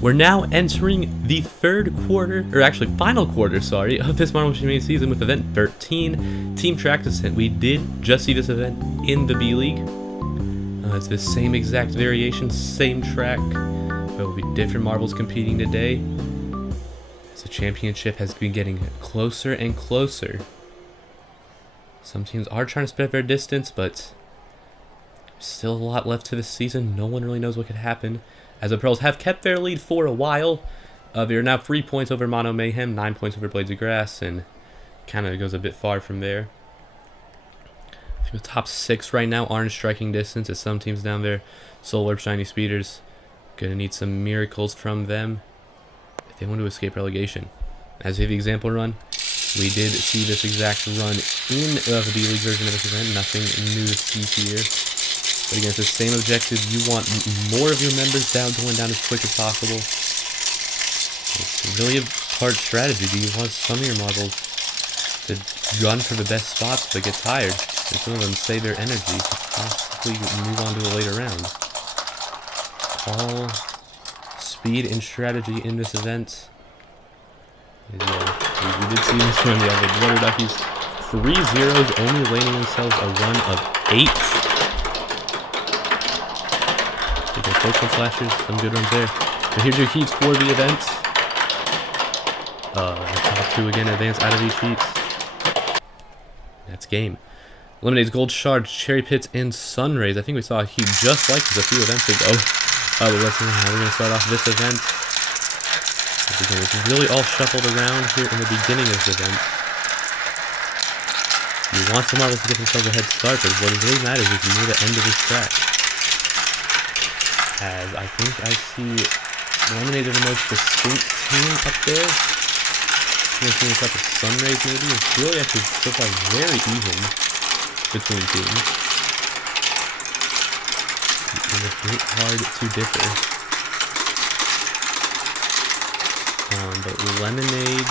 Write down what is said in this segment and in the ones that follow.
We're now entering the third quarter, or actually final quarter, sorry, of this Marvel Machine Mania season with event 13, Team Track Descent. We did just see this event in the B League. It's the same exact variation, same track. There will be different marbles competing today. So the championship has been getting closer and closer. Some teams are trying to spread their distance, but still a lot left to this season. No one really knows what could happen, as the Pearls have kept their lead for a while. They are now 3 points over Mono Mayhem, 9 points over Blades of Grass, and kind of goes a bit far from there. I think the top 6 right now are in striking distance, as some teams down there, Soul Orb, Shiny Speeders, gonna need some miracles from them if they want to escape relegation. As we have the example run, we did see this exact run in the B League version of this event. Nothing new to see here. But again, it's the same objective. You want more of your members going down as quick as possible. It's really a hard strategy. Do you want some of your marbles to run for the best spots but get tired? And some of them save their energy to possibly move on to a later round. All speed and strategy in this event. We did see this one. Yeah, the Rudder Duckies, 3 zeros, only landing themselves a run of 8. They got Pokemon Slashers, some good runs there. But here's your heats for the event. The top 2 again advance out of each heat. That's game. Eliminates Gold Shards, Cherry Pits, and Sunrays. I think we saw a heat just like this a few events ago. But listen, we're going to start off this event. Again, it's really all shuffled around here in the beginning of this event. You want some marbles to get themselves a head start, but what really matters is near the end of this track. As I think I see Lemonade are the most distinct team up there. We're seeing a couple Sunrays maybe. It's really actually so far very even between teams. And it's really hard to differ. But Lemonade,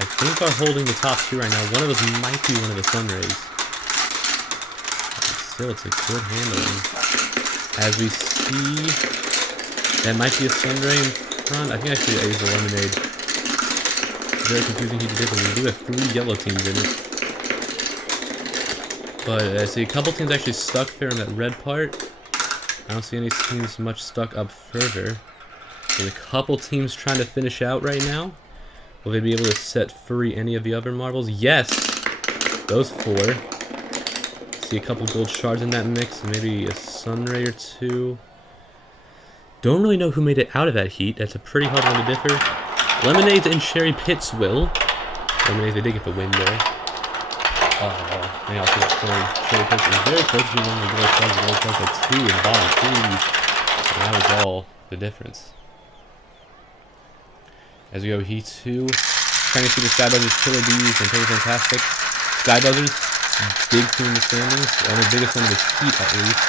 I think, are holding the top 2 right now. One of those might be one of the Sunrays. But still, it's a good handling. As we see, that might be a Sunray in front. I think actually I used a Lemonade. Very confusing heat to differ. We do have 3 yellow teams in it. But I see a couple teams actually stuck there in that red part. I don't see any teams much stuck up further. There's a couple teams trying to finish out right now. Will they be able to set free any of the other marbles? Yes! Those 4. See a couple gold shards in that mix, maybe a Sunray or 2. Don't really know who made it out of that heat. That's a pretty hard one to differ. Lemonades and Cherry Pits will. Lemonades, they did get the win there. They also got 4. Cherry Pits is very close to one of the gold shards. The gold shards like 2 in the bottom 3. And that was all the difference. As we go heat 2, trying to see the Sky Buzzers, Killer Bees, and Totally Fantastic. Sky Buzzers, big team in the standings, and the biggest one of this heat at least.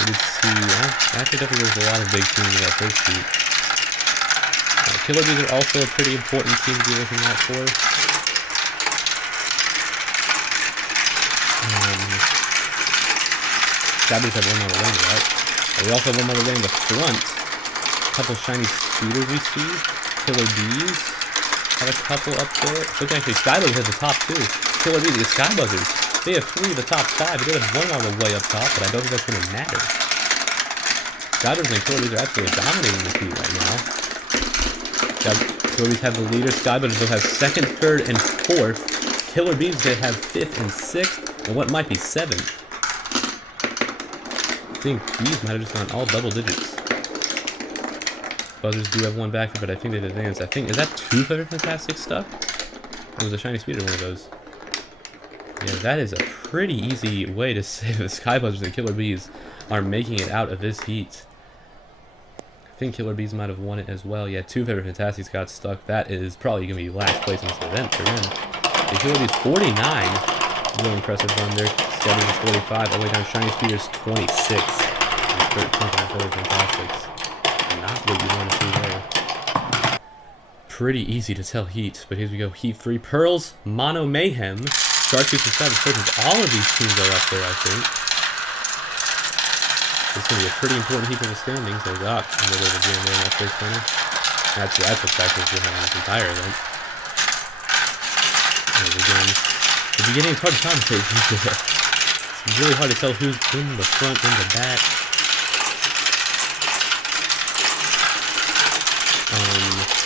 We did see, actually definitely there's a lot of big teams in that first heat. Killer Bees are also a pretty important team to be looking out for. Sky Buzzers have one more lane, right? But we also have one more lane in the front. Couple Shiny Speeders we see. Killer Bees have a couple up there. Look, actually, Sky Buzzers has the top 2. Killer Bees, the Sky Buzzers, they have 3 of the top 5. They do have one marble way up top, but I don't think that's going to matter. Sky Buzzers and Killer Bees are absolutely dominating the heat right now. Killer Bees have the leader. Sky Buzzers will have 2nd, 3rd, and 4th. Killer Bees, they have 5th and 6th, and what might be 7th. I think Bees might have just gone all double digits. Buzzers do have one back, but I think they've advanced. I think, is that 2 Feather Fantastic stuck? Or was a Shiny Speeder one of those? Yeah, that is a pretty easy way to say the Sky Buzzers and Killer Bees are making it out of this heat. I think Killer Bees might have won it as well. Yeah, 2 Feather Fantastics got stuck. That is probably going to be last place in this event for them. The Killer Bees 49. Really impressive run there. Sky Buzzers 45. All the way down Shiny Speeders 26. And 13 for the Feather Fantastics. Not what you want to see there. Pretty easy to tell heat, but here we go. Heat 3. Pearls, Mono Mayhem, Shark Juice, and Savage Potions. All of these teams are up there, I think. It's going to be a pretty important heat for the standings. There's a little bit of a jam there in that first funnel. That's effective for having this entire event. And again, the beginning is hard to commentate. It's really hard to tell who's in the front and the back.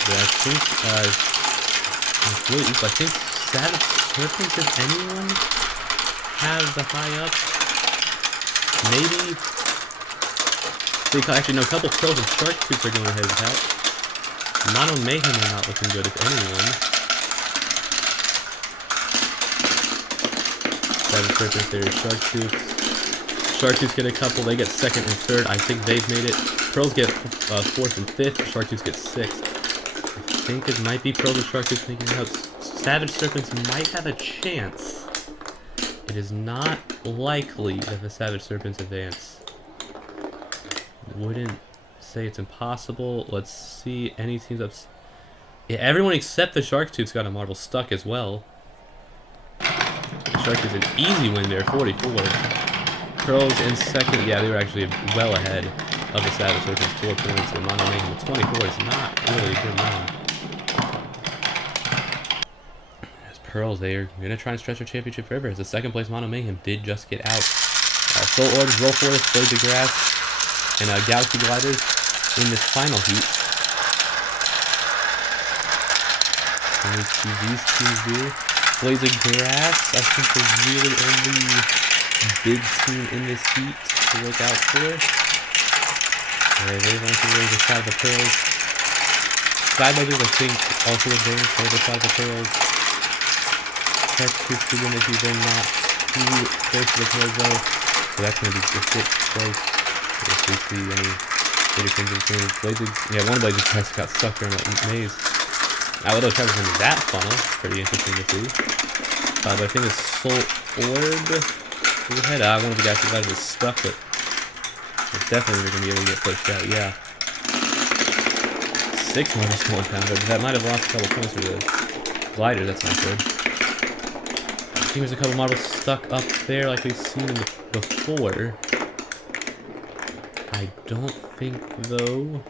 But I think it's really equal. I think Savage Serpent, does anyone have the high up? Maybe. Actually, no, a couple Pearls and Shark Tooths are going ahead of that. Mono Mayhem are not looking good, if anyone. Savage Serpent there, Shark Tooths. Shark Tooths get a couple, they get second and third. I think they've made it. Pearls get fourth and fifth, Shark Tooths get sixth. I think it might be Pearls and Shark Tooths making it out. Savage Serpents might have a chance. It is not likely that the Savage Serpents advance. Wouldn't say it's impossible. Let's see. Any teams up? Yeah, everyone except the Shark Tooth's got a marble stuck as well. The Shark Tooth's an easy win there, 44. Pearls in second. Yeah, they were actually well ahead of the Savage Serpents, 4 points. And Mono Mayhem with 24 is not really a good run. As Pearls, they are going to try and stretch their championship forever. As the second place Mono Mayhem did just get out. Soul Orbs, Roll Forest, Blade of Grass, and Galaxy Gliders in this final heat. And we see these teams here. Blades of Grass, I think the really only big team in this heat to look out for. They've also really decided the Pearls. Skybuzzers, I think, also advanced. They decided the Pearls. Texas to win if they're not too close to the Pearls though. So that's going to be a bit close. If we see any bigger things in the Blades, yeah, one Blades Grass got stuck there in the maze. Although Travis in that funnel, pretty interesting to see. But I think it's Soul Orb. Go ahead, one of the guys who is stuck, but it's definitely going to be able to get pushed out. Yeah, 6 marbles going down, but that might have lost a couple points for the glider. That's not good. I think there's a couple marbles stuck up there, like we've seen before. I don't think, though.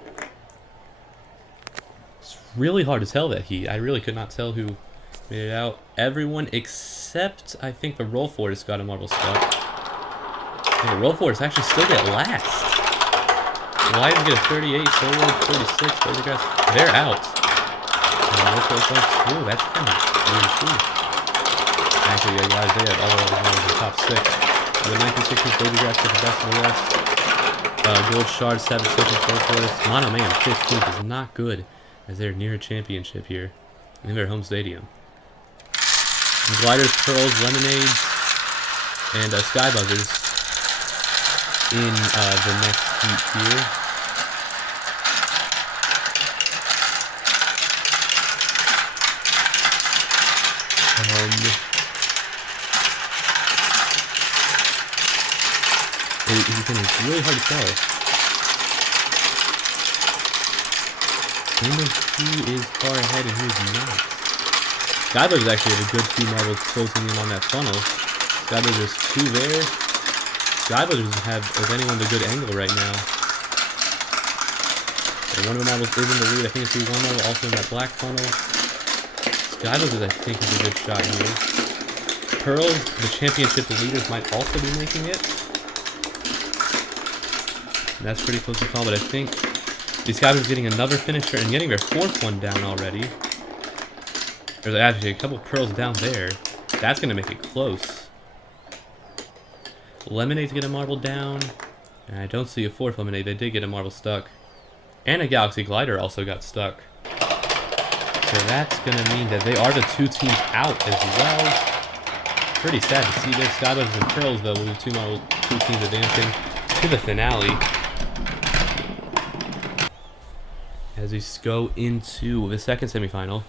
It's really hard to tell that heat. I really could not tell who made it out. Everyone except, I think, the Roll Forest got a marble stuck. And the Roll Forest actually still get last. Lions get a 38, Soul Lord 46, Blade of Grass, they're out. And the Roll Forest like 2, that's kind of weird too. Actually, yeah, guys, they had all of them in the top 6. And the 1960s, Blade of Grass get the best of the rest. Gold Shard, Savage Serpent, Roll Forest. Mono Mayhem 15th is not good, as they're near a championship here in their home stadium. Gliders, Pearls, Lemonades, and Skybuzzers in the next heat here. It's really hard to tell. I don't know who is far ahead and who's not. Skybuzzers actually have a good few marbles closing in on that funnel. Skybuzzers 2 there. Skybuzzers have, if anyone, a good angle right now. And one of the marbles is in the lead. I think I see one marble also in that black funnel. Skybuzzers, I think, is a good shot here. Pearls, the championship leaders, might also be making it. That's pretty close to call, but I think these guys are getting another finisher and getting their 4th one down already. There's actually a couple Pearls down there. That's going to make it close. Lemonades get a marble down. And I don't see a 4th Lemonade. They did get a marble stuck. And a Galaxy Glider also got stuck. So that's going to mean that they are the 2 teams out as well. Pretty sad to see this. Skybuzzers and Pearls, though, will be 2 teams advancing to the finale. As we go into the second semifinal.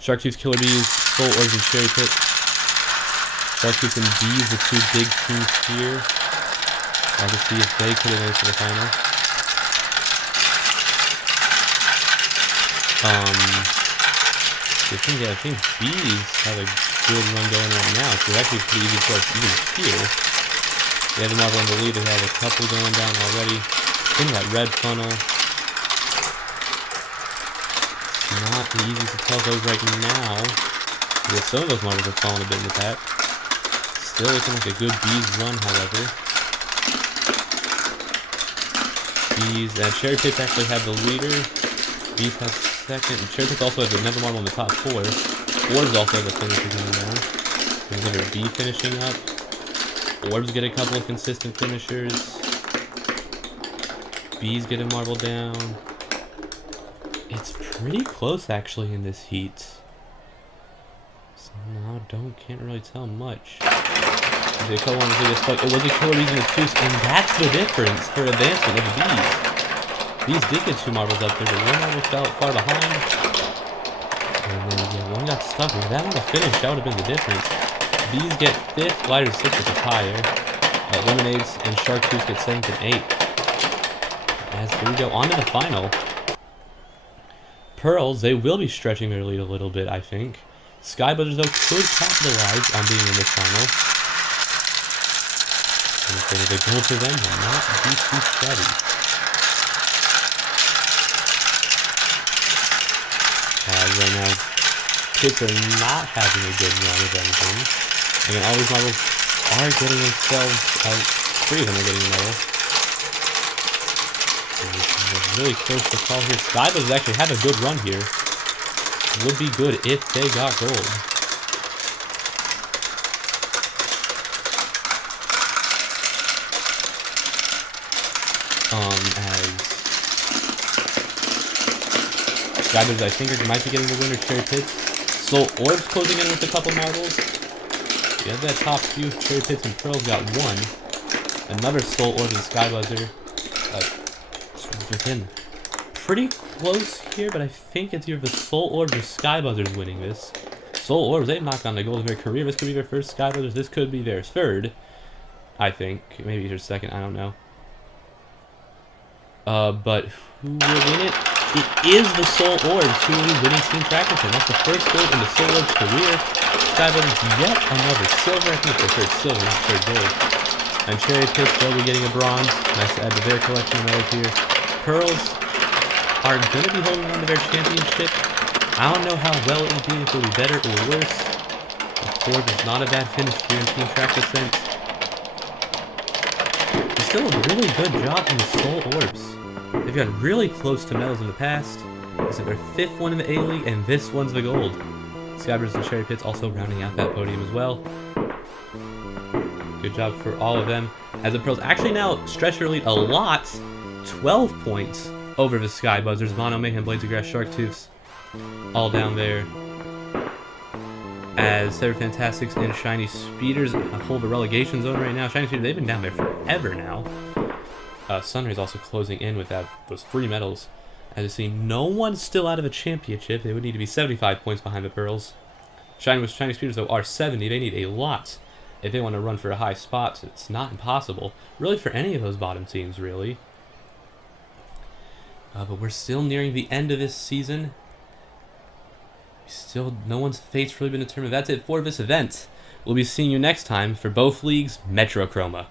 Sharktooth, Killer Bees, Soul Orbs, and Cherry Pit. Sharktooth and Bees, the 2 big teams here. To see if they could advance to the final. I think Bees have a good run going right now, so it's actually pretty easy for us even here. We have the marble in the lead. We have a couple going down already. In that red funnel. It's not easy to tell those right now. Yeah, some of those marbles have fallen a bit in the pack. Still looking like a good Bees run, however. Bees and Cherry Pits actually have the leader. Bees has second. And Cherry Pits also has another marble in the top 4. Orbs also has a finisher going down. There's another B finishing up. Orbs get a couple of consistent finishers. Bees get a marble down. It's pretty close actually in this heat. So now can't really tell much. There's a couple ones that get stuck. It was a killer using the 2s, and that's the difference for advancement of the Bees. Bees did get 2 marbles up there, but 1 marble fell far behind. And then yeah, 1 got stuck. If that would have finished, that would have been the difference. Bees get 5th, Glider 6th with a tire. Lemonades and Shark Tooth get 7th and 8th. As we go on to the final. Pearls, they will be stretching their lead a little bit, I think. Sky Buzzers, though, could capitalize on being in this final. And so the goal for them will not be too steady. Right now, Pits are not having a good run of anything. Again, all these marbles are getting themselves out. 3 of them are getting a medal. Really close to call here. Sky Buzzers actually have a good run here. Would be good if they got gold. As Sky Buzzers, I think, might be getting the winner. Cherry Pits. Soul Orbs closing in with a couple marbles. You have that top few. Cherry Pits and Pearls got 1. Another Soul Orb and Sky Buzzer. Within pretty close here, but I think it's either the Soul Orbs or Sky Buzzers winning this. Soul Orbs, they've knocked on the gold in their career. This could be their first. Sky Buzzers, this could be their 3rd. I think. Maybe their 2nd, I don't know. But who will win it? It is the Soul Orbs who will be winning Team Trackers, and that's the first gold in the Soul Orbs career. Sky Buzzers, yet another silver. I think it's their 3rd silver, not 3rd gold. And Cherry Pits, they'll be getting a bronze. Nice to add to their collection of medals here. Pearls are going to be holding on to their championship. I don't know how well it will be, if it will be better or worse. The 4th is not a bad finish here in Team Track Descent. It's still a really good job from the Soul Orbs. They've gotten really close to medals in the past. This is their 5th one in the A-League, and this one's the gold. Skybirds and Cherry Pits also rounding out that podium as well. Good job for all of them. As the Pearls actually now stretch their lead a lot. 12 points over the Sky Buzzers. Mono, Mayhem, Blades of Grass, Shark Tooths, all down there. As Sever Fantastics and Shiny Speeders hold the relegation zone right now. Shiny Speeders, they've been down there forever now. Sunray's also closing in with those 3 medals. As you see, no one's still out of a championship. They would need to be 75 points behind the Pearls. Shiny Speeders, though, are 70. They need a lot if they want to run for a high spot. So it's not impossible, really, for any of those bottom teams, really. But we're still nearing the end of this season. Still, no one's fate's really been determined. That's it for this event. We'll be seeing you next time for both leagues' Metro Chroma.